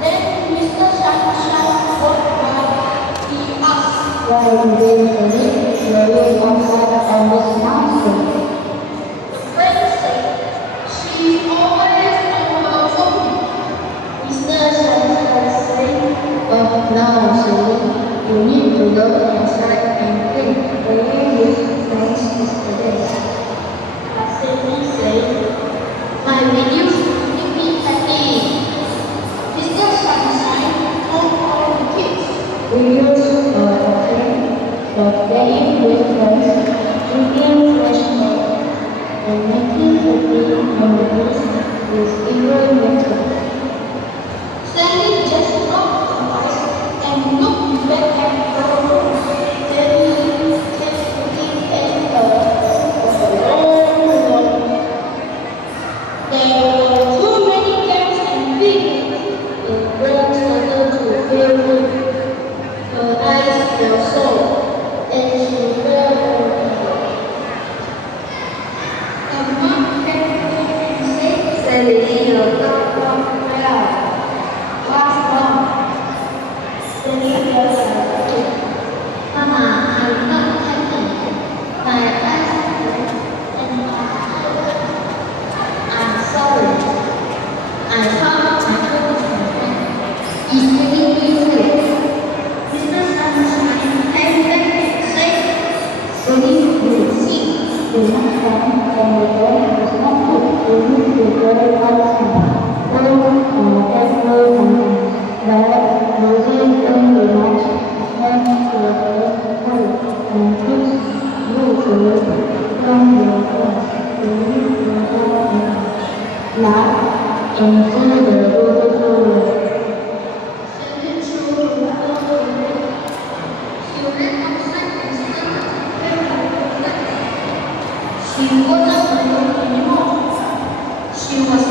Then Mr. Sunshine got mad. He asked, Why eventually the way outside on this mountain? the friend said, she's always on her phone. Mr. Sunshine said, But now, silly, you need to go inside and think the way you friends is the best. Sandy said, my videos make me happy. Mr. Sunshine told all the kids, Videos are okay, but playing with friends, drinking fresh milk, and making happy memories is even better. Sandy just dropped her eyes and looked back at her room. Then he kept looking at her for a long while. There were too many cats and pigs. The girl started to feel good. Her eyes were sore, and she felt okay. Her mom came and said, Sandy, you're not well. "What's wrong?" Sandy felt like, "Mama, I'm not happy. My eyes hurt and my heart. I'm sorry. I thought I told my friend. He's making me sick." Mr. Sunshine came back and said, Sandy, you see, the next time when the girl was not good, you need to go outside. Go and every something. But losing them the much when you are cold and puts you away from your friends. You need to go and laugh and see the beautiful world. Sandy threw her water away. She ran outside and started to play with her friends. She wasn't alone anymore. She was